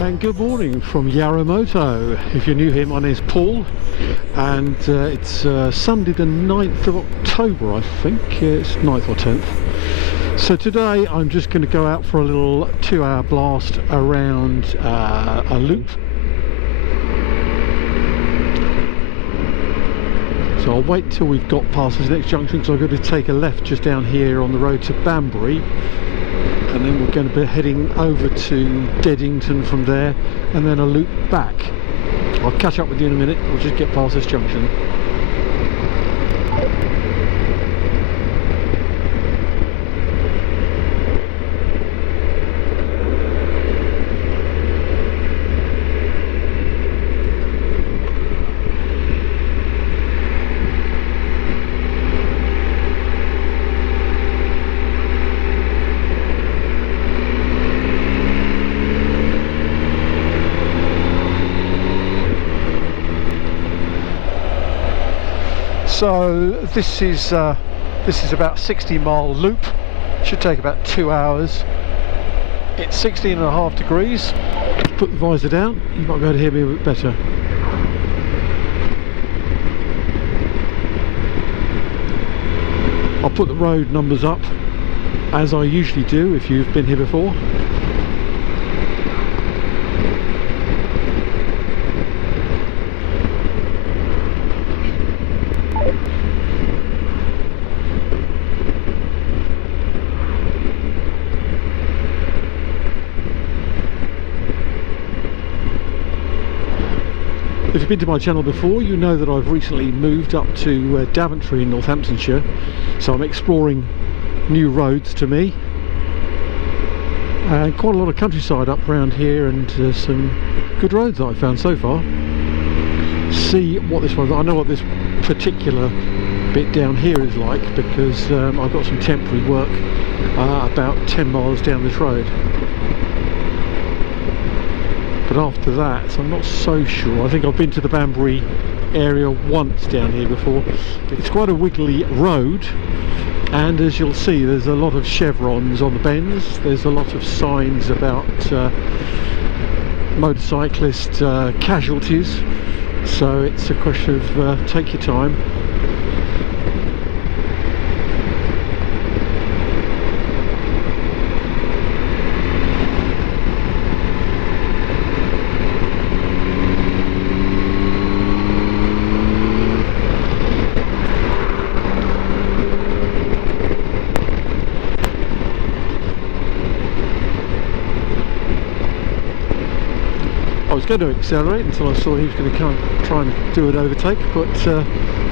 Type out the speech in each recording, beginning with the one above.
And good morning from Yarro Moto. If you're new here, my name is Paul, and it's Sunday the 9th of October, I think. It's 9th or 10th. So today I'm just going to go out for a little 2-hour blast around a loop. So I'll wait till we've got past this next junction, because I'm going to take a left just down here on the road to Banbury. And then we're going to be heading over to Deddington from there, and then a loop back. I'll catch up with you in a minute. We'll just get past this junction. So this is about a 60-mile loop. Should take about 2 hours. It's 16.5 degrees. Put the visor down. You might be able to hear me a bit better. I'll put the road numbers up as I usually do if you've been here before. If you've been to my channel before, you know that I've recently moved up to Daventry in Northamptonshire, so I'm exploring new roads to me, and quite a lot of countryside up around here, and some good roads that I've found so far. See what this one, I know what this particular bit down here is like, because I've got some temporary work about 10 miles down this road. But after that, I'm not so sure. I think I've been to the Banbury area once down here before. It's quite a wiggly road, and as you'll see, there's a lot of chevrons on the bends. There's a lot of signs about motorcyclist casualties, so it's a question of take your time. I was going to accelerate until I saw he was going to try and do an overtake, but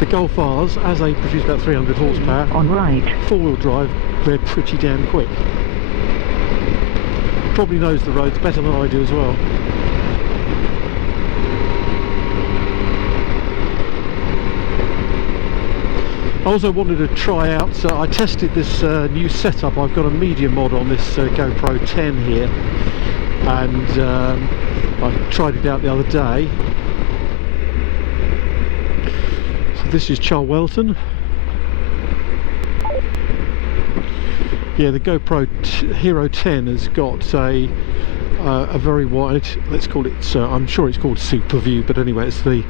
the Golf Rs, as they produce about 300 horsepower on right, four-wheel drive, they're pretty damn quick. Probably knows the roads better than I do as well. I also wanted to try out, so I tested this new setup. I've got a medium mod on this GoPro 10 here, and I tried it out the other day. So this is Charwelton. Yeah, the GoPro Hero 10 has got a very wide, let's call it, I'm sure it's called Super View, but anyway, it's the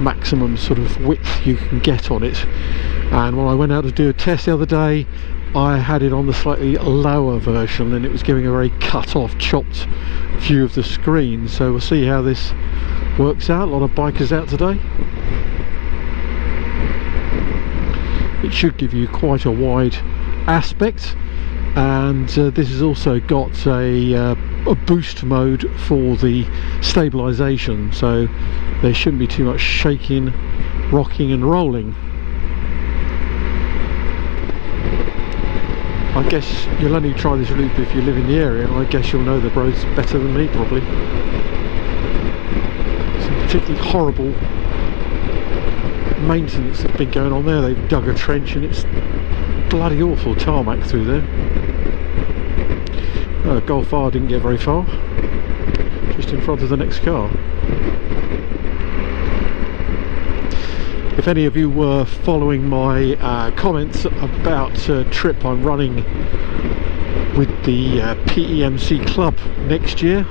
maximum sort of width you can get on it. And when I went out to do a test the other day, I had it on the slightly lower version, and it was giving a very cut off, chopped view of the screen. So we'll see how this works out. A lot of bikers out today. It should give you quite a wide aspect, and this has also got a boost mode for the stabilisation, so there shouldn't be too much shaking, rocking and rolling. I guess you'll only try this loop if you live in the area, and I guess you'll know the roads better than me probably. Some particularly horrible maintenance that's been going on there. They've dug a trench and it's bloody awful tarmac through there. Golf R didn't get very far, just in front of the next car. If any of you were following my comments about a trip I'm running with the PEMC club next year,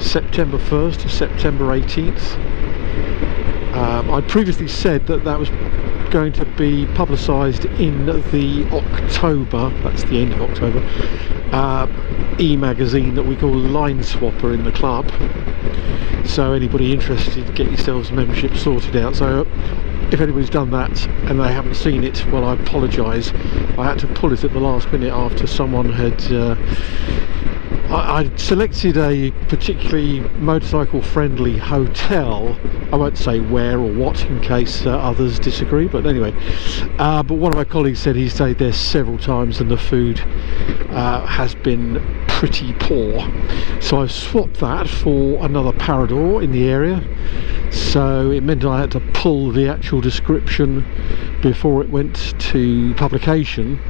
September 1st to September 18th. I previously said that that was going to be publicised in the October, that's the end of October, e-magazine that we call Line Swapper in the club. So anybody interested, get yourselves a membership sorted out. So if anybody's done that and they haven't seen it, well, I apologise. I had to pull it at the last minute after someone had I selected a particularly motorcycle friendly hotel. I won't say where or what in case others disagree, but anyway, but one of my colleagues said he stayed there several times and the food has been pretty poor, so I swapped that for another Parador in the area. So it meant I had to pull the actual description before it went to publication.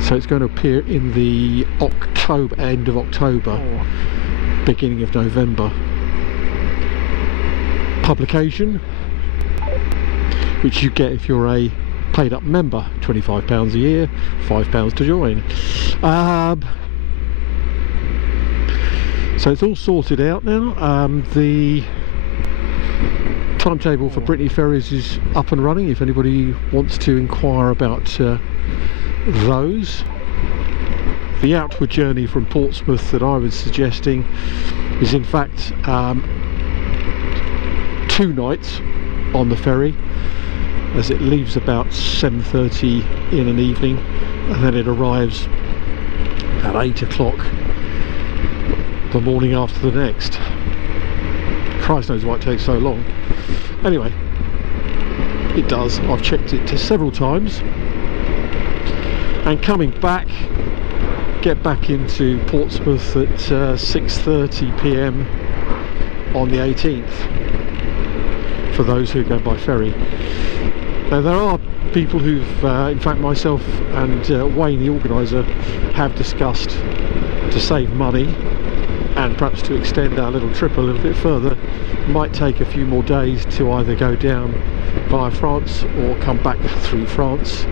So it's going to appear in the end of October, beginning of November publication, which you get if you're a paid up member, £25 a year, £5 to join. So it's all sorted out now. The timetable for Brittany Ferries is up and running if anybody wants to inquire about those. The outward journey from Portsmouth that I was suggesting is in fact 2 nights on the ferry, as it leaves about 7:30 in an evening and then it arrives at 8 o'clock the morning after the next. Christ knows why it takes so long. Anyway, it does. I've checked it several times. And coming back, get back into Portsmouth at 6:30 PM on the 18th for those who go by ferry. Now there are people who've, in fact myself and Wayne the organiser, have discussed to save money and perhaps to extend our little trip a little bit further. Might take a few more days to either go down via France or come back through France,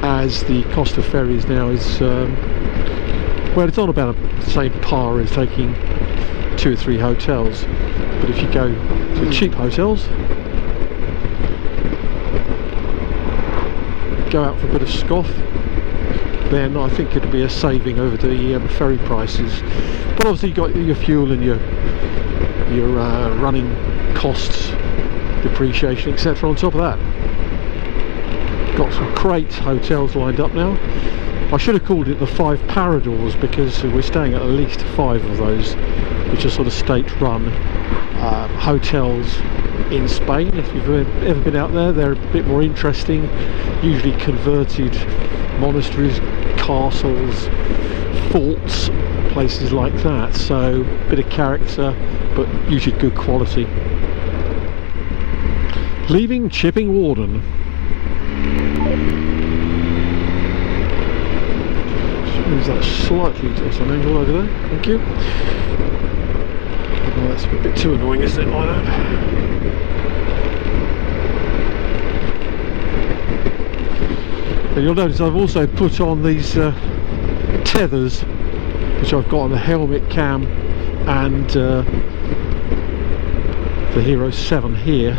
as the cost of ferries now is well, it's on about the same par as taking 2 or 3 hotels, but if you go to cheap hotels, go out for a bit of scoff, then I think it'll be a saving over the ferry prices. But obviously you've got your fuel and your running costs, depreciation, etc. on top of that. Got some great hotels lined up now. I should have called it the 5 Paradors because we're staying at least 5 of those, which are sort of state-run hotels in Spain. If you've ever been out there, they're a bit more interesting, usually converted monasteries, castles, forts, places like that, so a bit of character but usually good quality. Leaving Chipping Warden. Just move that slightly to an angle over there, thank you. Oh, that's a bit too annoying, isn't it, like that? And you'll notice I've also put on these tethers, which I've got on the helmet cam and the Hero 7 here.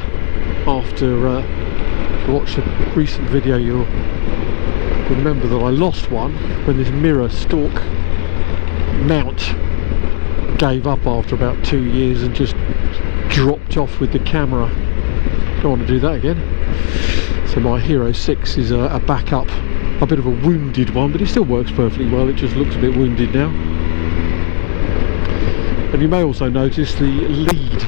After if you watch the recent video, you'll remember that I lost one when this mirror stalk mount gave up after about 2 years and just dropped off with the camera. Don't want to do that again. So my Hero 6 is a backup, a bit of a wounded one, but it still works perfectly well. It just looks a bit wounded now. And you may also notice the lead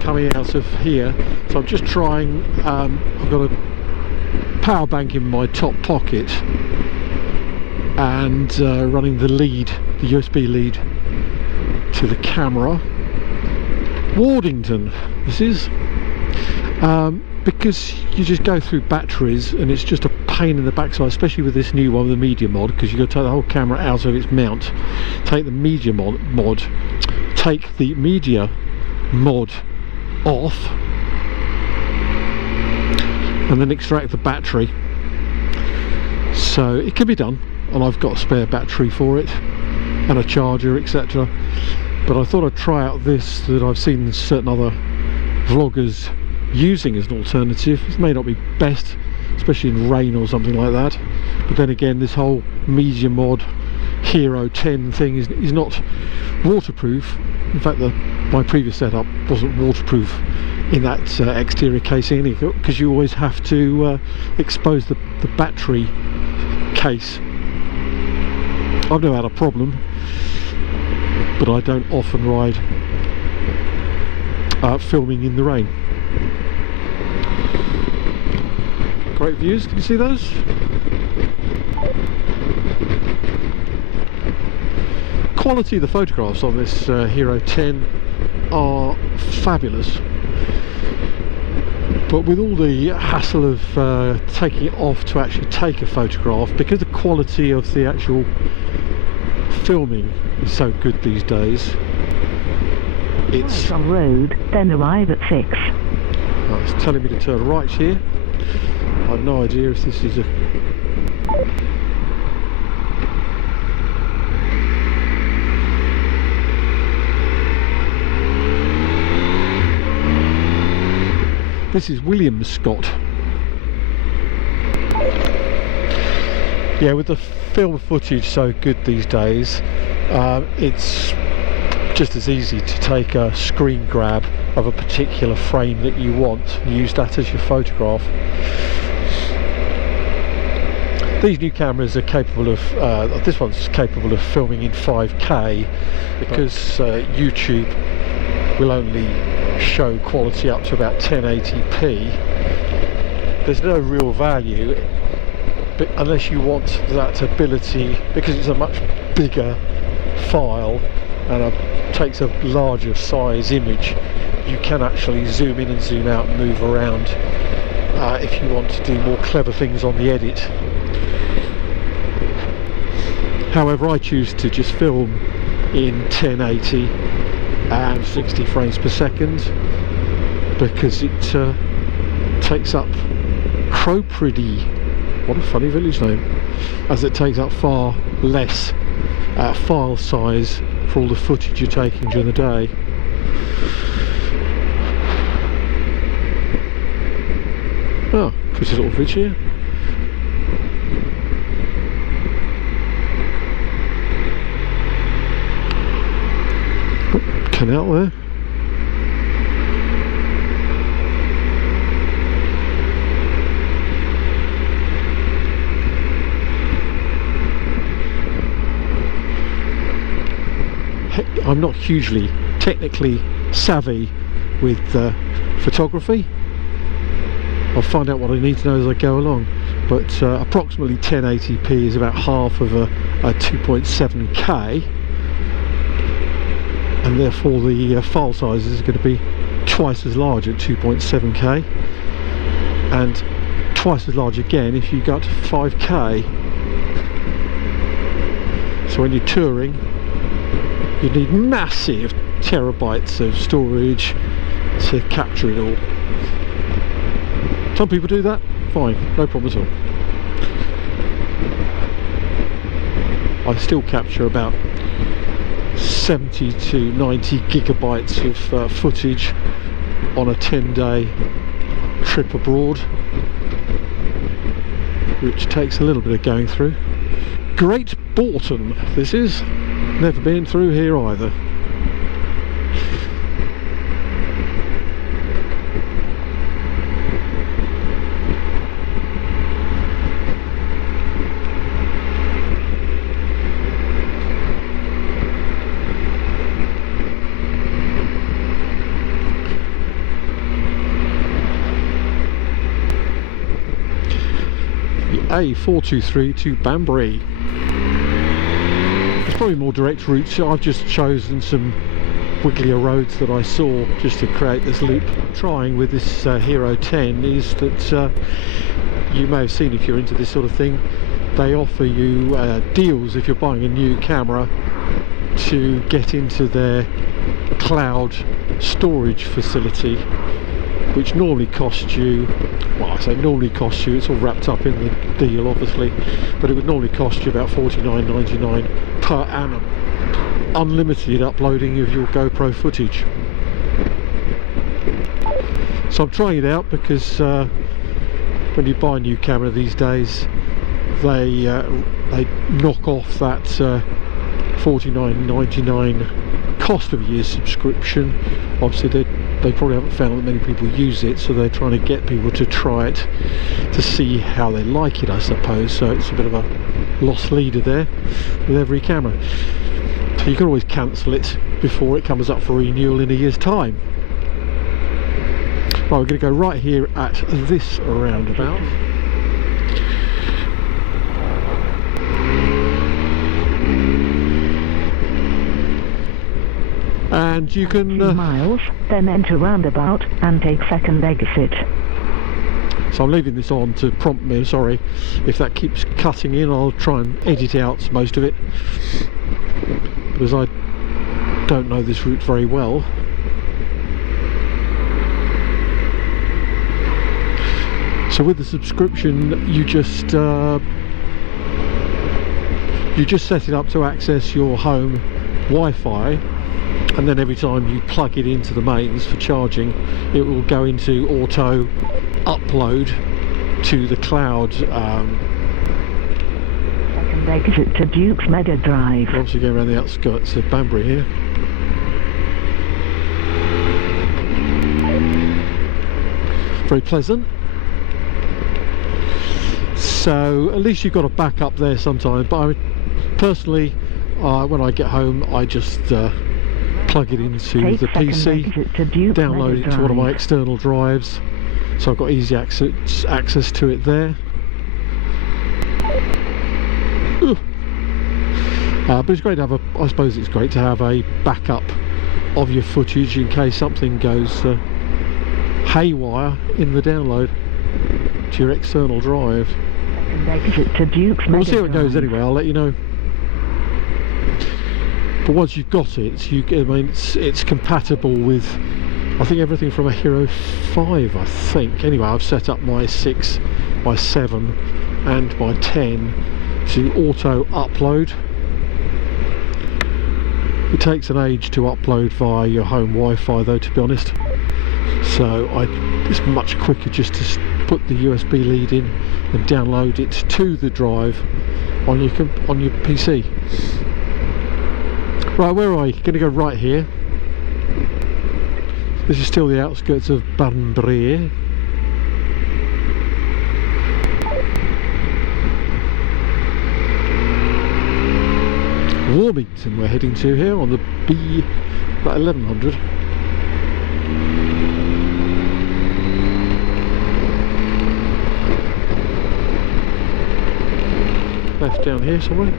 coming out of here. So I'm just trying, I've got a power bank in my top pocket and running the lead, the USB lead, to the camera. Wardington, this is. Because you just go through batteries and it's just a pain in the backside, especially with this new one, the media mod, because you've got to take the whole camera out of its mount, take the media mod off, and then extract the battery. So it can be done, and I've got a spare battery for it. and a charger, etc. But I thought I'd try out this that I've seen certain other vloggers using as an alternative. It may not be best, especially in rain or something like that, but then again, this whole media mod Hero 10 thing is not waterproof. In fact, my previous setup wasn't waterproof in that exterior casing, because you always have to expose the battery case. I've never had a problem, but I don't often ride filming in the rain. Great views, can you see those? Quality of the photographs on this Hero 10 are fabulous, but with all the hassle of taking it off to actually take a photograph, because the quality of the actual filming is so good these days, it's on road, then arrive at 6. Oh, it's telling me to turn right here. I have no idea if this is a... This is Williamscott. Yeah, with the film footage so good these days, it's just as easy to take a screen grab of a particular frame that you want and use that as your photograph. These new cameras are capable of, this one's capable of filming in 5K, because YouTube will only show quality up to about 1080p. There's no real value, but unless you want that ability, because it's a much bigger file and takes a larger size image, you can actually zoom in and zoom out and move around if you want to do more clever things on the edit. However, I choose to just film in 1080 and 60 frames per second, because it takes up Cropredy, what a funny village name, as it takes up far less file size for all the footage you're taking during the day. Oh, pretty little bridge here. Canal there. I'm not hugely technically savvy with photography. I'll find out what I need to know as I go along, but approximately 1080p is about half of a 2.7K, and therefore the file size is going to be twice as large at 2.7K, and twice as large again if you go to 5K. So when you're touring, you need massive terabytes of storage to capture it all. Some people do that, fine, no problem at all. I still capture about 70 to 90 gigabytes of footage on a 10-day trip abroad, which takes a little bit of going through. Great Bourton, this is. Never been through here either. A423 to Banbury. It's probably more direct route. I've just chosen some wigglier roads that I saw just to create this loop. Trying with this Hero 10 is that you may have seen, if you're into this sort of thing, they offer you deals if you're buying a new camera to get into their cloud storage facility, which normally costs you, well, I say normally costs you, it's all wrapped up in the deal obviously, but it would normally cost you about $49.99 per annum. unlimited uploading of your GoPro footage. So I'm trying it out because when you buy a new camera these days, they knock off that $49.99 cost of a year's subscription. Obviously they probably haven't found that many people use it, so they're trying to get people to try it to see how they like it, I suppose. So it's a bit of a lost leader there with every camera. So you can always cancel it before it comes up for renewal in a year's time. Right, we're going to go right here at this roundabout. And you can 2 miles, then enter roundabout and take second exit. so I'm leaving this on to prompt me. Sorry if that keeps cutting in. I'll try and edit out most of it because I don't know this route very well. So with the subscription, you just set it up to access your home Wi-Fi, and then every time you plug it into the mains for charging, it will go into auto upload to the cloud. Second exit to Duke's Mega Drive. Obviously going around the outskirts of Banbury here. Very pleasant. So at least you've got a backup there sometimes. But personally, when I get home, I just plug it into the PC, download it to one of my external drives, so I've got easy access to it there. But it's great to have I suppose it's great to have a backup of your footage in case something goes haywire in the download to your external drive. We'll see how it goes anyway. I'll let you know. But once you've got it, I mean, it's compatible with, I think, everything from a Hero 5, I think. Anyway, I've set up my 6, my 7 and my 10 to auto upload. It takes an age to upload via your home Wi-Fi though, to be honest. So it's much quicker just to put the USB lead in and download it to the drive on your PC. Right, where are we? Going to go right here. This is still the outskirts of Banbury. Wardington we're heading to here on the B, about 1100. Left down here somewhere.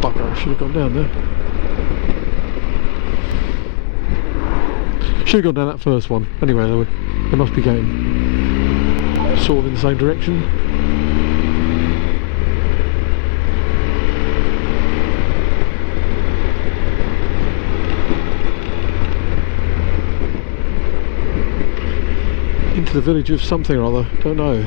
Bugger, I should have gone down there. Should have gone down that first one. Anyway, they must be going sort of in the same direction. Into the village of something or other, don't know.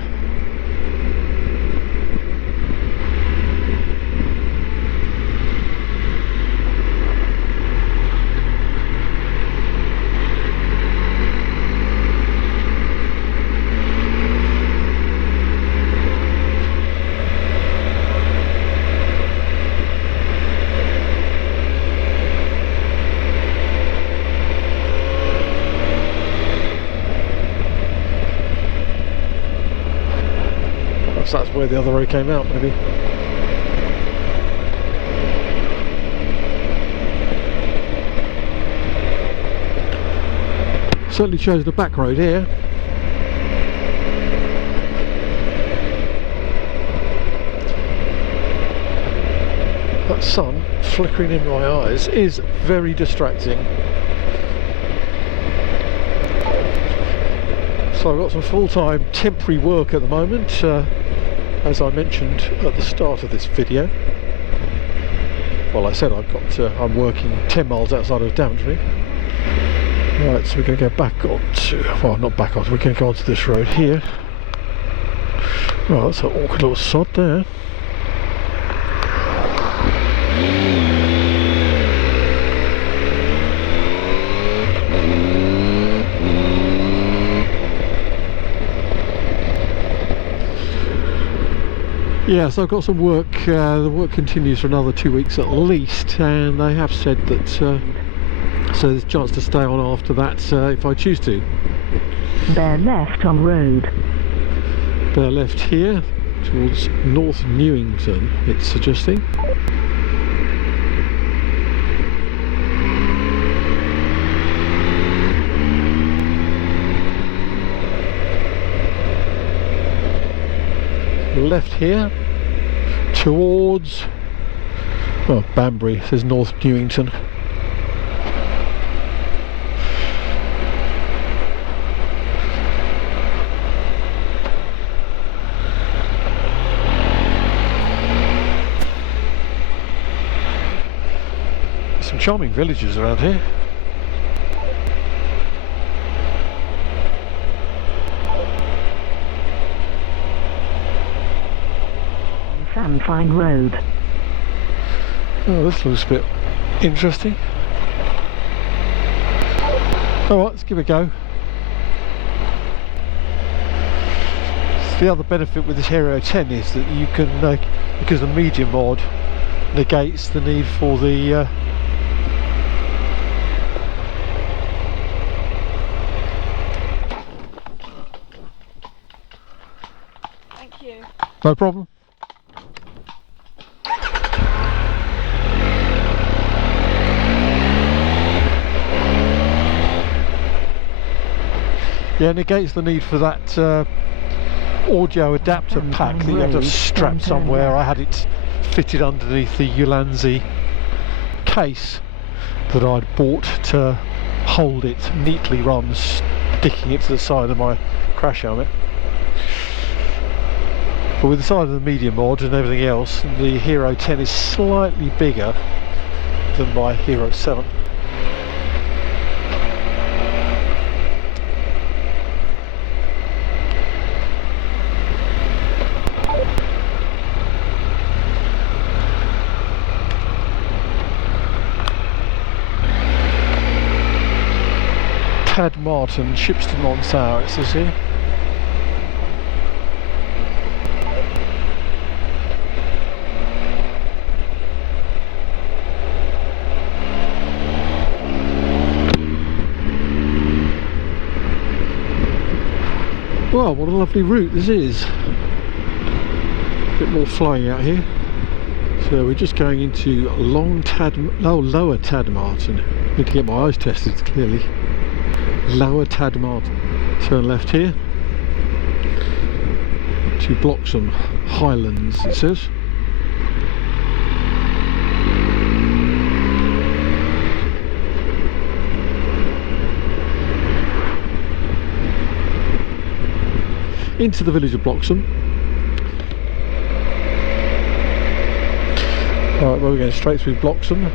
That's where the other road came out, maybe. Certainly chose the back road here. That sun flickering in my eyes is very distracting. So I've got some full-time temporary work at the moment, as I mentioned at the start of this video. Well, I said I'm working 10 miles outside of Daventry. Right, so we're going to go back onto, well, not back onto, we're going to go onto this road here. Oh, that's an awkward little sod there. Yeah, so I've got some work. The work continues for another 2 weeks at least, and they have said that so there's a chance to stay on after that if I choose to. Bear left on road. Bear left here towards North Newington, it's suggesting. Left here towards, well, Banbury, it says North Newington. Some charming villages around here. Sandfine Road. Oh, this looks a bit interesting. Alright, let's give it a go. The other benefit with this Hero 10 is that you can, because the media mod negates the need for the Thank you. no problem. Yeah, negates the need for that audio adapter pack that you have to strap somewhere. I had it fitted underneath the Ulanzi case that I'd bought to hold it neatly rather than sticking it to the side of my crash helmet. But with the side of the media mod and everything else, the Hero 10 is slightly bigger than my Hero 7. Tadmarton, Shipston on Sour, it says here. Well, what a lovely route this is. A bit more flying out here. So we're just going into Lower Tadmarton. Need to get my eyes tested clearly. Lower Tadmarton. Turn left here to Bloxham Highlands, it says. Into the village of Bloxham. Right, well, we're going straight through Bloxham.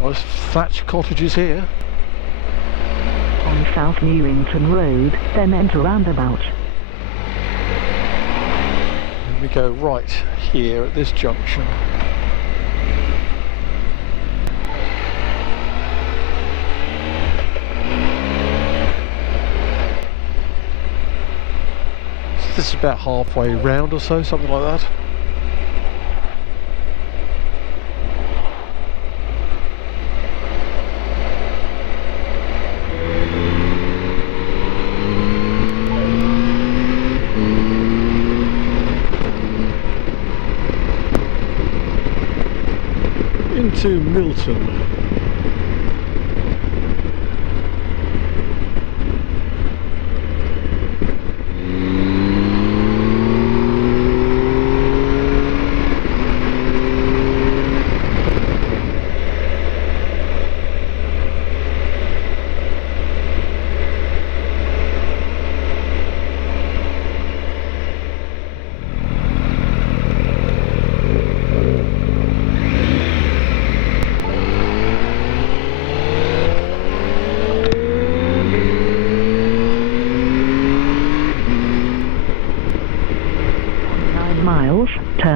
Nice thatched cottages here. On South Newington Road, then enter roundabout. And we go right here at this junction. So this is about halfway round or so, something like that. To Milton.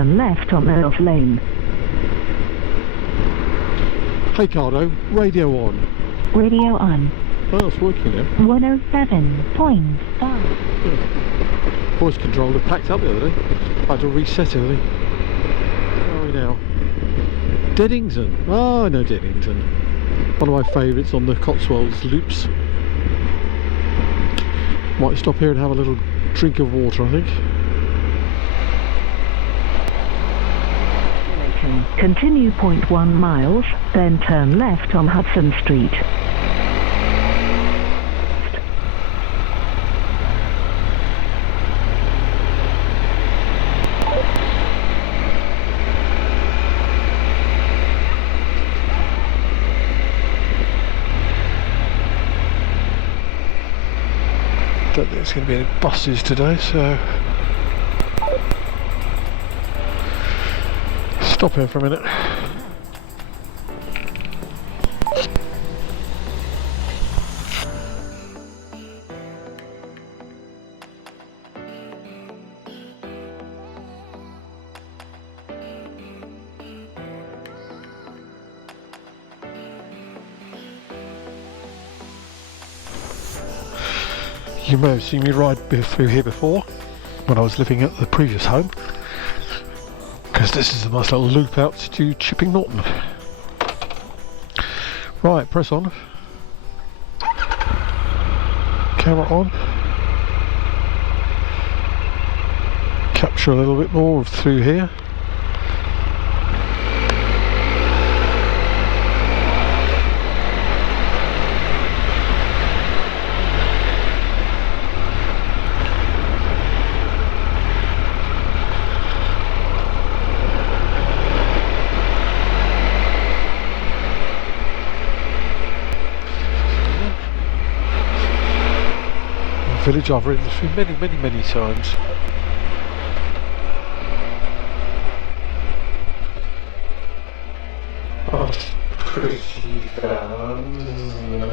turn left on Earls Lane. Hey Cardo, radio on. Radio on. Oh, it's working now. 107.5. Voice control had packed up the other day. I had to reset everything. Where are we now? Deddington. Oh, I know Deddington. One of my favourites on the Cotswolds loops. Might stop here and have a little drink of water, I think. Continue 0.1 miles, then turn left on Hudson Street. Don't think there's going to be any buses today, so stop here for a minute. You may have seen me ride through here before when I was living at the previous home, because this is a nice little loop out to Chipping Norton. Right, press on. Camera on. Capture a little bit more through here. Village I've ridden through many times. Oh, pretty fun.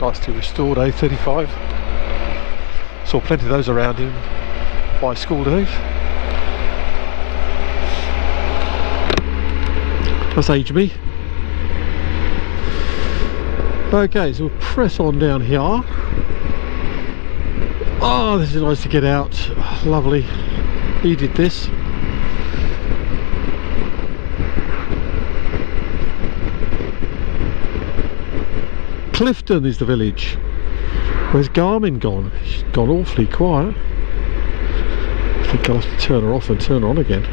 Nicely restored A35. Saw plenty of those around in my school days. That's HB. Okay, so we'll press on down here. Oh, this is nice to get out. Oh, lovely. Needed this. Clifton is the village. Where's Garmin gone? She's gone awfully quiet. I think I'll have to turn her off and turn her on again.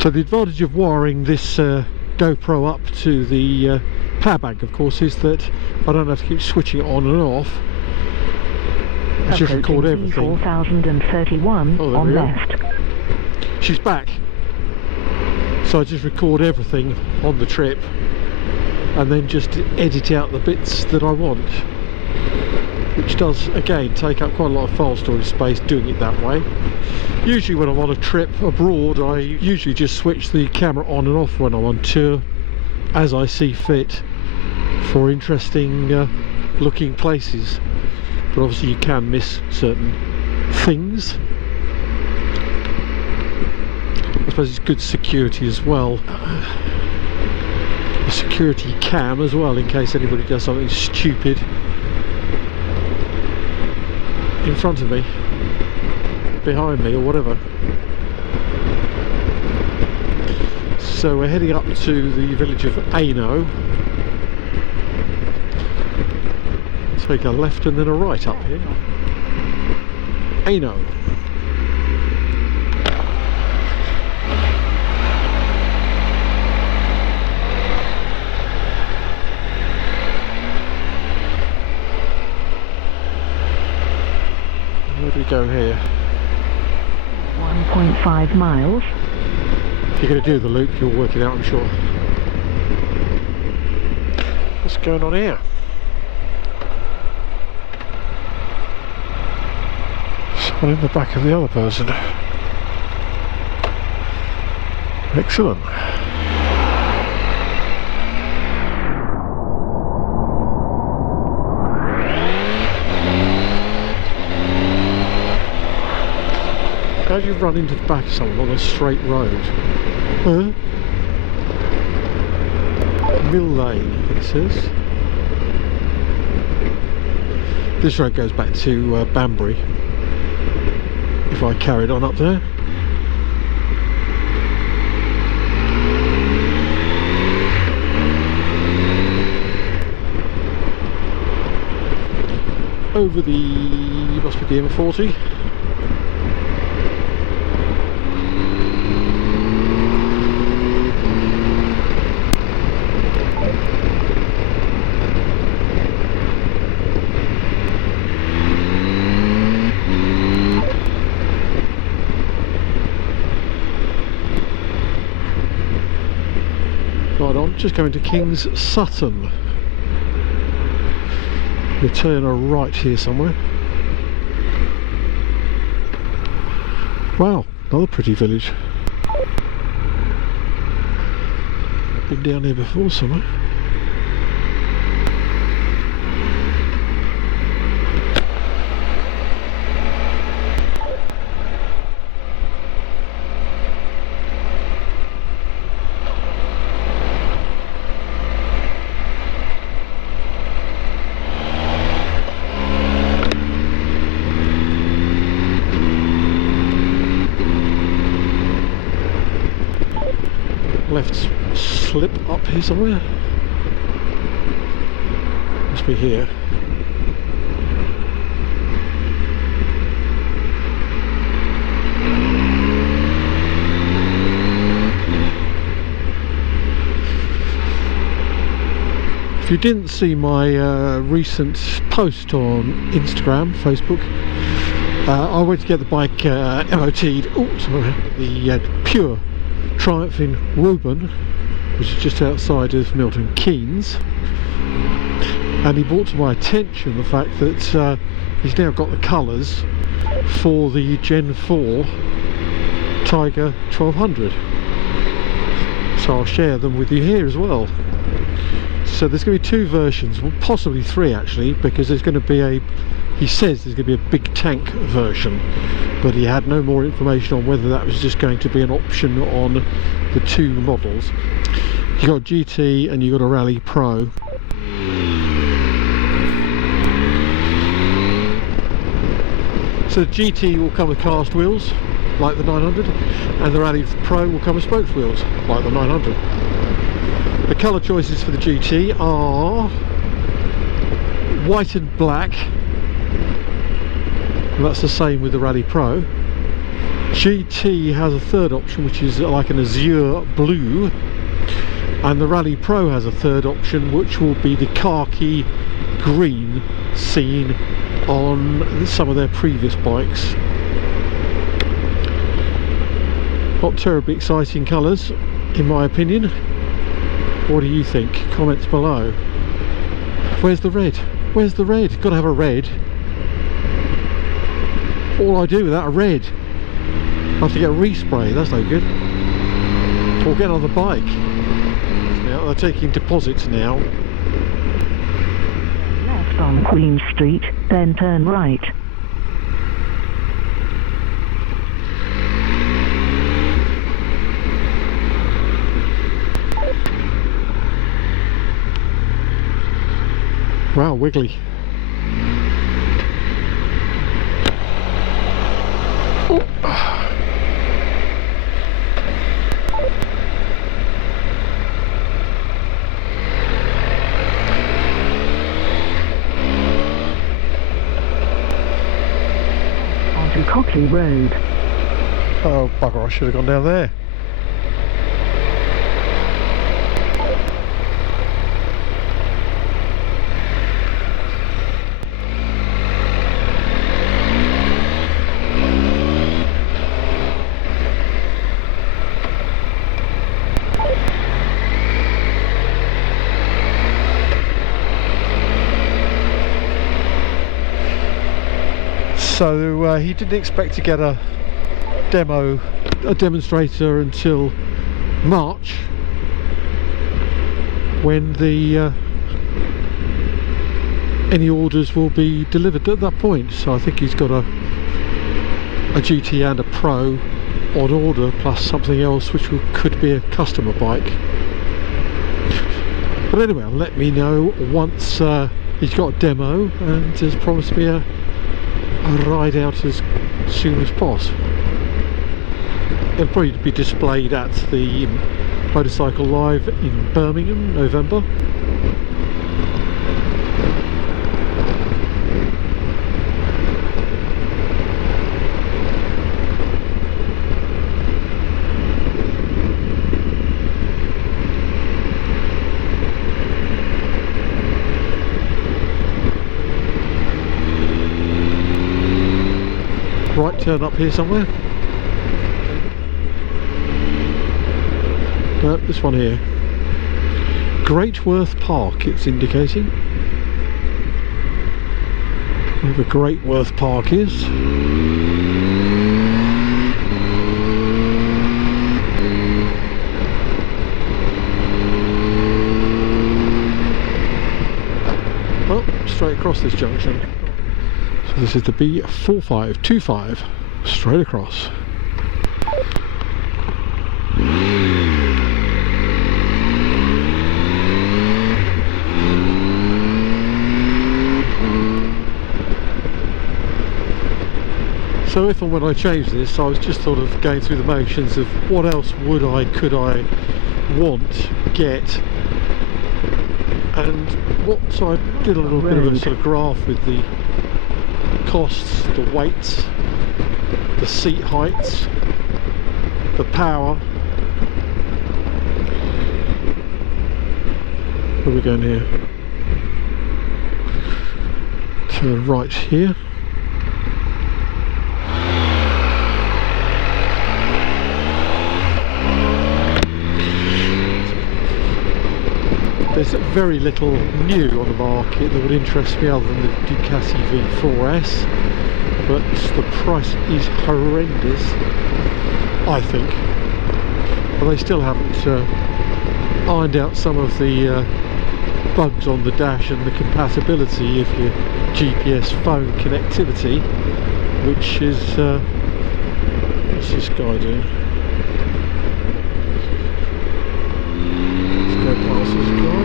So the advantage of wiring this GoPro up to the power bank, of course, is that I don't have to keep switching it on and off. I just record everything. 4031 on left. She's back. So I just record everything on the trip and then just edit out the bits that I want, which does again take up quite a lot of file storage space doing it that way. Usually when I'm on a trip abroad, I usually just switch the camera on and off when I'm on tour as I see fit for interesting looking places, but obviously you can miss certain things. I suppose it's good security as well, a security cam as well, in case anybody does something stupid in front of me, behind me, or whatever. So we're heading up to the village of Aynho. Take a left and then a right up here. Aynho. Where do we go here? 1.5 miles. If you're going to do the loop, you'll work it out, I'm sure. What's going on here? Someone in the back of the other person. Excellent. How do you run into the back of someone on a straight road? Huh? Mill Lane, it says. This road goes back to Banbury, if I carried on up there. Over the, must be the M40. Right on, just going to King's Sutton. You turn a right here somewhere. Wow, another pretty village. I've been down here before somewhere. Left slip up here somewhere. Must be here. If you didn't see my recent post on Instagram, Facebook, I went to get the bike MOT'd. Oh, sorry, the pure Triumph in Reuben, which is just outside of Milton Keynes, and he brought to my attention the fact that he's now got the colours for the Gen 4 Tiger 1200, so I'll share them with you here as well. So there's going to be two versions, well, possibly three actually, because there's going to be a, he says there's going to be a big tank version, but he had no more information on whether that was just going to be an option on the two models. You got GT and you got a Rally Pro. So the GT will come with cast wheels like the 900, and the Rally Pro will come with spoked wheels like the 900. The colour choices for the GT are white and black. And that's the same with the Rally Pro. GT has a third option, which is like an azure blue, and the Rally Pro has a third option, which will be the khaki green seen on some of their previous bikes. Not terribly exciting colours, in my opinion. What do you think? Comments below. Where's the red? Where's the red? Got to have a red. All I do without a red, I have to get a respray. That's no good. Or get on the bike. Now they're taking deposits now. Left on Queen Street, then turn right. Wow, wiggly. Oh. Onto Cockley Road. Oh bugger, I should have gone down there. So he didn't expect to get a demonstrator until March, when the any orders will be delivered at that point. So I think he's got a GT and a Pro on order, plus something else which could be a customer bike. But anyway, let me know once he's got a demo and has promised me a ride out as soon as possible. It'll probably be displayed at the Motorcycle Live in Birmingham, November. Right turn up here somewhere. No, this one here. Greatworth Park, it's indicating. Wherever Greatworth Park is. Well, straight across this junction. So this is the B4525, straight across. So if and when I change this, I was just sort of going through the motions of what else could I want, get, and so I did a little bit of a sort of graph with the costs, the weights, the seat heights, the power. Where are we going here? Turn right here. There's very little new on the market that would interest me other than the Ducati V4S, but the price is horrendous, I think. But they still haven't ironed out some of the bugs on the dash and the compatibility of your GPS phone connectivity, which is what's this guy doing? Past this guy.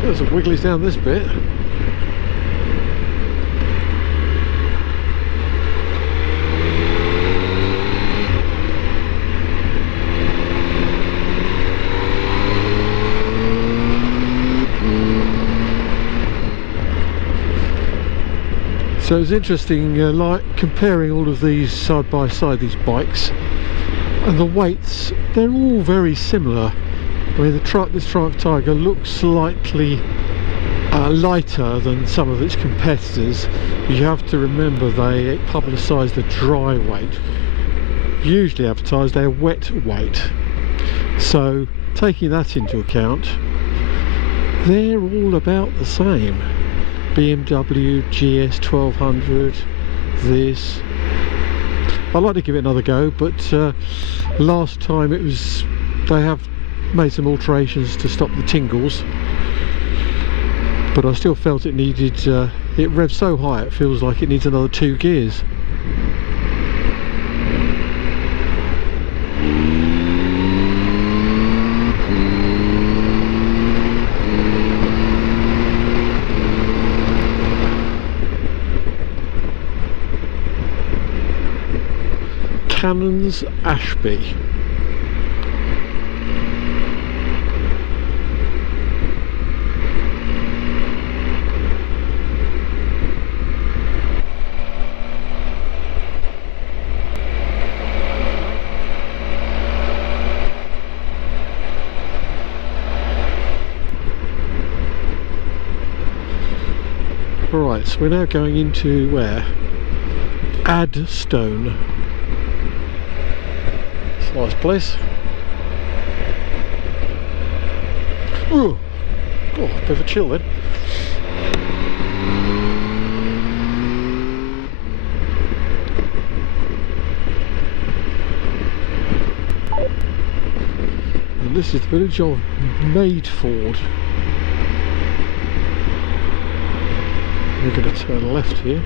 There's some wigglies down this bit. So it's interesting, like comparing all of these side by side, these bikes, and the weights, they're all very similar. I mean, this Triumph Tiger looks slightly lighter than some of its competitors. You have to remember they publicise the dry weight. Usually advertise their wet weight. So taking that into account, they're all about the same. BMW GS 1200, this. I'd like to give it another go, but last time they have made some alterations to stop the tingles, but I still felt it needed, it revs so high it feels like it needs another 2 gears. Canons Ashby. Right, so we're now going into where? Adstone. It's a nice place. Ooh. Oh, a bit of a chill then. And this is the village of Maidford. We're going to turn left here.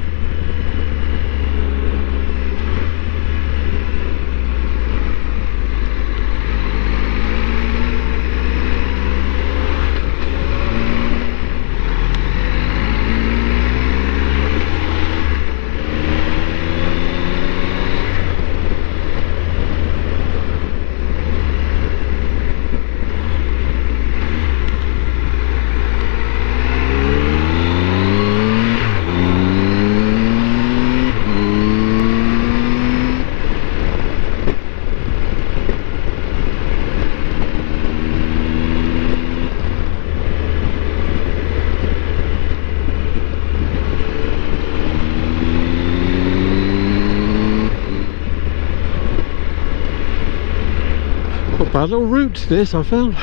Bad little route this, I found.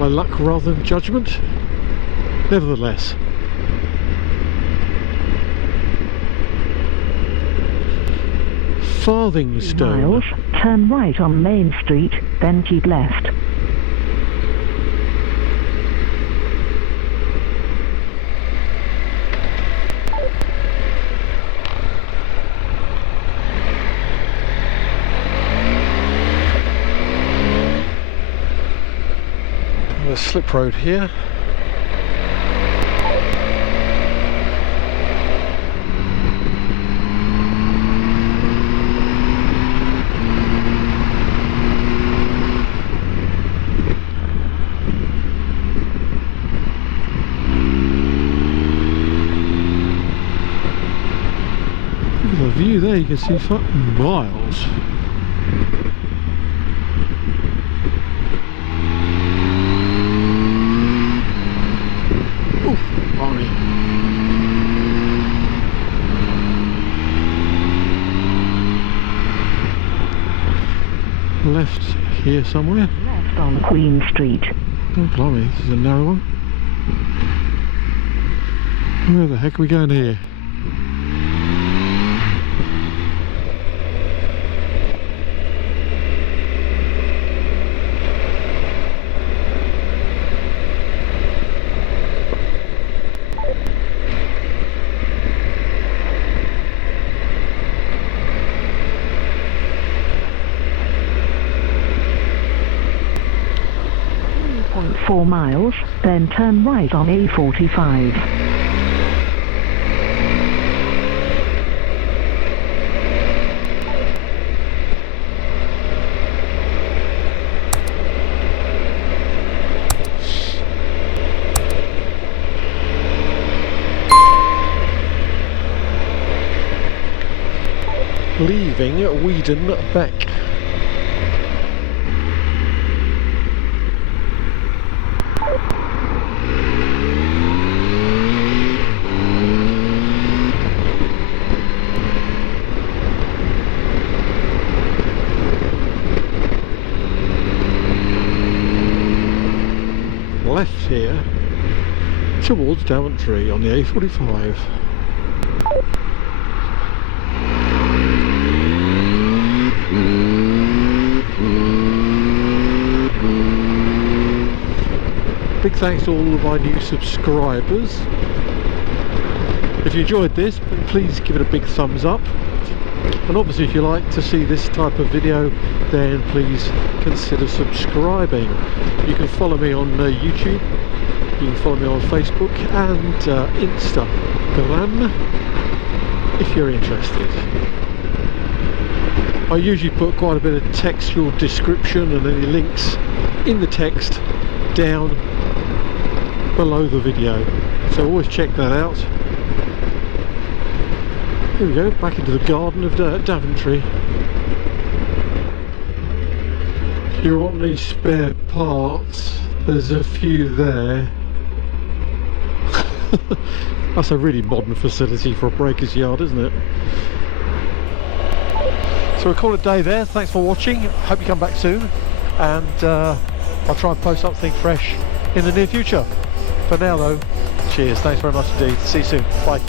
My luck rather than judgment. Nevertheless. Farthingstone. Miles, turn right on Main Street, then keep left. A slip road here. Look at the view there, you can see for miles. Left here somewhere. Left on Queen Street. Oh blimey, this is a narrow one. Where the heck are we going here? .4 miles, then turn right on A45. Leaving Wardington back. Left here towards Daventry on the A45. Big thanks to all of my new subscribers. If you enjoyed this, please give it a big thumbs up. And obviously if you like to see this type of video, then please consider subscribing. You can follow me on YouTube, you can follow me on Facebook and Instagram if you're interested. I usually put quite a bit of textual description and any links in the text down below the video, so always check that out. Here we go, back into the garden of Daventry. If you want any spare parts, there's a few there. That's a really modern facility for a breaker's yard, isn't it? So we'll call it a day there. Thanks for watching. Hope you come back soon, and I'll try and post something fresh in the near future. For now though, cheers, thanks very much indeed. See you soon. Bye.